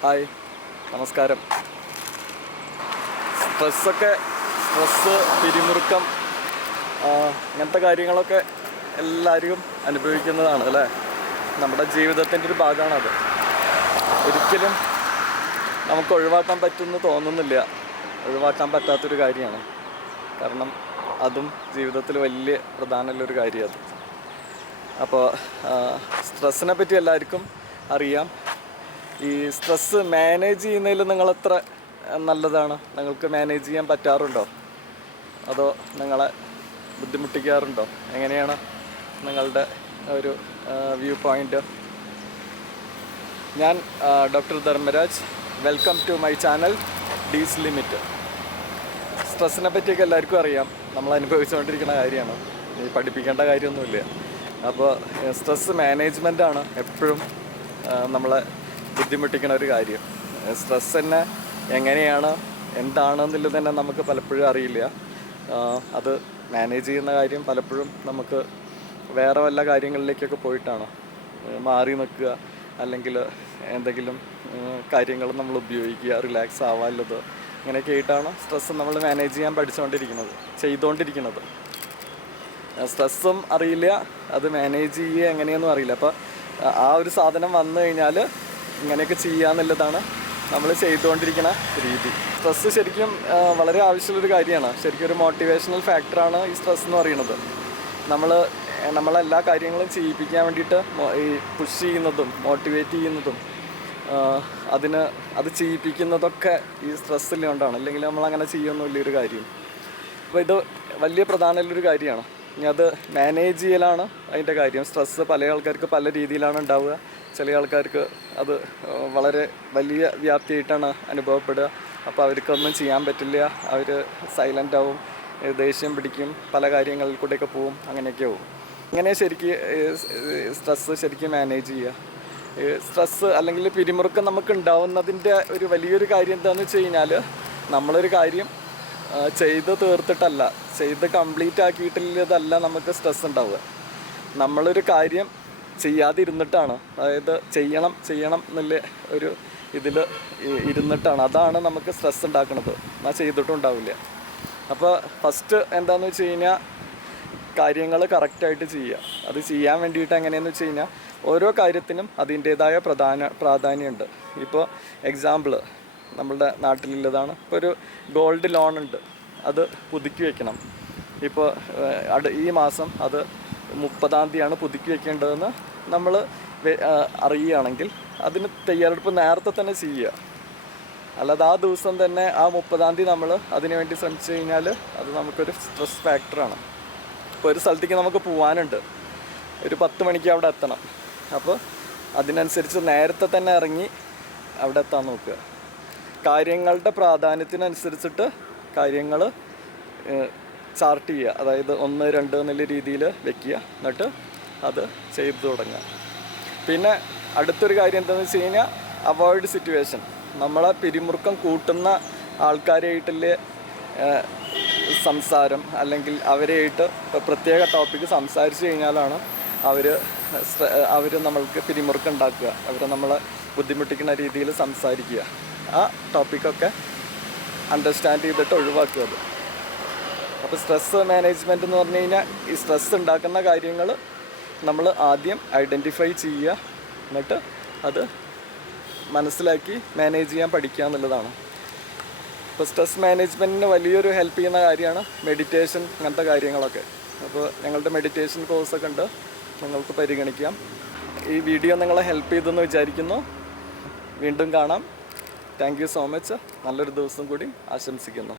Hi, നമസ്കാരം. Stress, പിരിമുറുക്കം, ഇങ്ങനത്തെ കാര്യങ്ങളൊക്കെ എല്ലാവരും അനുഭവിക്കുന്നതാണ് അല്ലേ. നമ്മുടെ ജീവിതത്തിൻ്റെ ഒരു ഭാഗമാണത്. ഒരിക്കലും നമുക്ക് ഒഴിവാക്കാൻ പറ്റുമെന്ന് തോന്നുന്നില്ല. ഒഴിവാക്കാൻ പറ്റാത്തൊരു കാര്യമാണ്. കാരണം അതും ജീവിതത്തിൽ വലിയ പ്രധാനമുള്ളൊരു കാര്യമാണ് അത്. അപ്പോൾ സ്ട്രെസ്സിനെ പറ്റി എല്ലാവർക്കും അറിയാം. ഈ സ്ട്രെസ്സ് മാനേജ് ചെയ്യുന്നതിൽ നിങ്ങളെത്ര നല്ലതാണ്? നിങ്ങൾക്ക് മാനേജ് ചെയ്യാൻ പറ്റാറുണ്ടോ? അതോ നിങ്ങളെ ബുദ്ധിമുട്ടിക്കാറുണ്ടോ? എങ്ങനെയാണ് നിങ്ങളുടെ ഒരു വ്യൂ പോയിൻ്റ്? ഞാൻ doctor Dharmaraj. Welcome to my channel ഡീസ് ലിമിറ്റ്. സ്ട്രെസ്സിനെ പറ്റിയൊക്കെ എല്ലാവർക്കും അറിയാം. നമ്മൾ അനുഭവിച്ചുകൊണ്ടിരിക്കുന്ന കാര്യമാണ്. ഈ പഠിപ്പിക്കേണ്ട കാര്യമൊന്നുമില്ല. അപ്പോൾ സ്ട്രെസ് മാനേജ്മെൻറ്റാണ് എപ്പോഴും നമ്മളെ ബുദ്ധിമുട്ടിക്കുന്ന ഒരു കാര്യം. സ്ട്രെസ് തന്നെ എങ്ങനെയാണ്, എന്താണെന്നുള്ളത് തന്നെ നമുക്ക് പലപ്പോഴും അറിയില്ല. അത് മാനേജ് ചെയ്യുന്ന കാര്യം പലപ്പോഴും നമുക്ക് വേറെ വല്ല കാര്യങ്ങളിലേക്കൊക്കെ പോയിട്ടാണ് മാറി നിൽക്കുക, അല്ലെങ്കിൽ എന്തെങ്കിലും കാര്യങ്ങൾ നമ്മൾ ഉപയോഗിക്കുക, റിലാക്സ് ആവാനുള്ളത്, അങ്ങനെയൊക്കെ ആയിട്ടാണ് സ്ട്രെസ് നമ്മൾ മാനേജ് ചെയ്യാൻ ചെയ്തുകൊണ്ടിരിക്കുന്നത്. സ്ട്രെസ്സും അറിയില്ല, അത് മാനേജ് ചെയ്യുക എങ്ങനെയൊന്നും അറിയില്ല. അപ്പോൾ ആ ഒരു സാധനം വന്നു കഴിഞ്ഞാൽ ഇങ്ങനെയൊക്കെ ചെയ്യാന്നുള്ളതാണ് നമ്മൾ ചെയ്തുകൊണ്ടിരിക്കുന്ന രീതി. സ്ട്രെസ്സ് ശരിക്കും വളരെ ആവശ്യമുള്ളൊരു കാര്യമാണ്. ശരിക്കും ഒരു മോട്ടിവേഷണൽ ഫാക്ടറാണ് ഈ സ്ട്രെസ് എന്ന് പറയുന്നത്. നമ്മളെല്ലാ കാര്യങ്ങളും ചെയ്യിപ്പിക്കാൻ വേണ്ടിയിട്ട് ഈ പുഷ് ചെയ്യുന്നതും മോട്ടിവേറ്റ് ചെയ്യുന്നതും അത് ചെയ്യിപ്പിക്കുന്നതൊക്കെ ഈ സ്ട്രെസ്സിൽ കൊണ്ടാണ്. അല്ലെങ്കിൽ നമ്മളങ്ങനെ ചെയ്യുമൊന്നുമില്ല ഒരു കാര്യം. അപ്പോൾ ഇത് വലിയ പ്രധാനമുള്ളൊരു കാര്യമാണ്. ഇനി അത് മാനേജ് ചെയ്യലാണ് അതിൻ്റെ കാര്യം. സ്ട്രെസ്സ് പല ആൾക്കാർക്ക് പല രീതിയിലാണ് ഉണ്ടാവുക. ചില ആൾക്കാർക്ക് അത് വളരെ വലിയ വ്യാപ്തിയായിട്ടാണ് അനുഭവപ്പെടുക. അപ്പോൾ അവർക്കൊന്നും ചെയ്യാൻ പറ്റില്ല. അവർ സൈലൻ്റ് ആവും, ദേഷ്യം പിടിക്കും, പല കാര്യങ്ങളിൽ കൂടെയൊക്കെ പോവും, അങ്ങനെയൊക്കെ ആവും. ഇങ്ങനെ സ്ട്രെസ്സ് ശരിക്കും മാനേജ് ചെയ്യുക. സ്ട്രെസ്സ് അല്ലെങ്കിൽ പിരിമുറുക്കം നമുക്ക് ഉണ്ടാവുന്നതിൻ്റെ ഒരു വലിയൊരു കാര്യം എന്താണെന്ന് വെച്ച് കഴിഞ്ഞാൽ, നമ്മളൊരു കാര്യം ചെയ്ത് തീർത്തിട്ടല്ല, ചെയ്ത് കംപ്ലീറ്റ് ആക്കിയിട്ടില്ലതല്ല നമുക്ക് സ്ട്രെസ് ഉണ്ടാവുക. നമ്മളൊരു കാര്യം ചെയ്യാതിരുന്നിട്ടാണ്, അതായത് ചെയ്യണം എന്നുള്ള ഒരു ഇതിൽ ഇരുന്നിട്ടാണ്, അതാണ് നമുക്ക് സ്ട്രെസ് ഉണ്ടാക്കുന്നത്. എന്നാൽ ചെയ്തിട്ടും ഉണ്ടാവില്ല. അപ്പോൾ ഫസ്റ്റ് എന്താണെന്ന് വെച്ച് കഴിഞ്ഞാൽ, കാര്യങ്ങൾ കറക്റ്റായിട്ട് ചെയ്യുക. അത് ചെയ്യാൻ വേണ്ടിയിട്ട് എങ്ങനെയെന്ന് വെച്ച് കഴിഞ്ഞാൽ, ഓരോ കാര്യത്തിനും അതിൻ്റേതായ പ്രാധാന്യമുണ്ട്. ഇപ്പോൾ എക്സാമ്പിൾ നമ്മളുടെ നാട്ടിലുള്ളതാണ്. ഇപ്പോൾ ഒരു ഗോൾഡ് ലോൺ ഉണ്ട്, അത് പുതുക്കി വയ്ക്കണം. ഇപ്പോൾ ഈ മാസം അത് 30-ാം തീയതിയാണ് പുതുക്കി വയ്ക്കേണ്ടതെന്ന് നമ്മൾ അറിയുകയാണെങ്കിൽ അതിന് തയ്യാറെടുപ്പ് നേരത്തെ തന്നെ ചെയ്യുക. അല്ലാതെ ആ ദിവസം തന്നെ ആ 30-ാം തീയതി നമ്മൾ അതിനു വേണ്ടി ശ്രമിച്ചു കഴിഞ്ഞാൽ അത് നമുക്കൊരു സ്ട്രെസ് ഫാക്ടറാണ്. ഇപ്പോൾ ഒരു സ്ഥലത്തേക്ക് നമുക്ക് പോകാനുണ്ട്, ഒരു 10 മണിക്ക് അവിടെ എത്തണം. അപ്പോൾ അതിനനുസരിച്ച് നേരത്തെ തന്നെ ഇറങ്ങി അവിടെ എത്താൻ നോക്കുക. കാര്യങ്ങളുടെ പ്രാധാന്യത്തിനനുസരിച്ചിട്ട് കാര്യങ്ങൾ ചാർട്ട് ചെയ്യുക. അതായത് 1, 2 എന്നുള്ള രീതിയിൽ വെക്കുക. എന്നിട്ട് അത് ചെയ്തു തുടങ്ങുക. പിന്നെ അടുത്തൊരു കാര്യം എന്താണെന്ന് വെച്ച് കഴിഞ്ഞാൽ, അവോയ്ഡ് സിറ്റുവേഷൻ. നമ്മളെ പിരിമുറുക്കം കൂട്ടുന്ന ആൾക്കാരായിട്ടുള്ള സംസാരം, അല്ലെങ്കിൽ അവരായിട്ട് ഇപ്പോൾ പ്രത്യേക ടോപ്പിക്ക് സംസാരിച്ച് കഴിഞ്ഞാലാണ് അവർ നമ്മൾക്ക് പിരിമുറുക്കം ഉണ്ടാക്കുക. അവരെ നമ്മളെ ബുദ്ധിമുട്ടിക്കുന്ന രീതിയിൽ സംസാരിക്കുക. ആ ടോപ്പിക്കൊക്കെ അണ്ടർസ്റ്റാൻഡ് ചെയ്തിട്ട് ഒഴിവാക്കുക അത്. അപ്പോൾ സ്ട്രെസ് മാനേജ്മെൻറ്റ് എന്ന് പറഞ്ഞു കഴിഞ്ഞാൽ, ഈ സ്ട്രെസ് ഉണ്ടാക്കുന്ന കാര്യങ്ങൾ നമ്മൾ ആദ്യം ഐഡൻറ്റിഫൈ ചെയ്യുക, എന്നിട്ട് അത് മനസ്സിലാക്കി മാനേജ് ചെയ്യാൻ പഠിക്കുക എന്നുള്ളതാണ്. ഇപ്പോൾ സ്ട്രെസ് മാനേജ്മെൻറ്റിന് വലിയൊരു ഹെൽപ്പ് ചെയ്യുന്ന കാര്യമാണ് മെഡിറ്റേഷൻ, അങ്ങനത്തെ കാര്യങ്ങളൊക്കെ. അപ്പോൾ ഞങ്ങളുടെ മെഡിറ്റേഷൻ കോഴ്സൊക്കെ ഉണ്ട്, നിങ്ങൾക്ക് പരിഗണിക്കാം. ഈ വീഡിയോ നിങ്ങളെ ഹെൽപ്പ് ചെയ്തെന്ന് വിചാരിക്കുന്നു. വീണ്ടും കാണാം. Thank you so much. നല്ലൊരു ദിവസം കൂടി ആശംസിക്കുന്നു.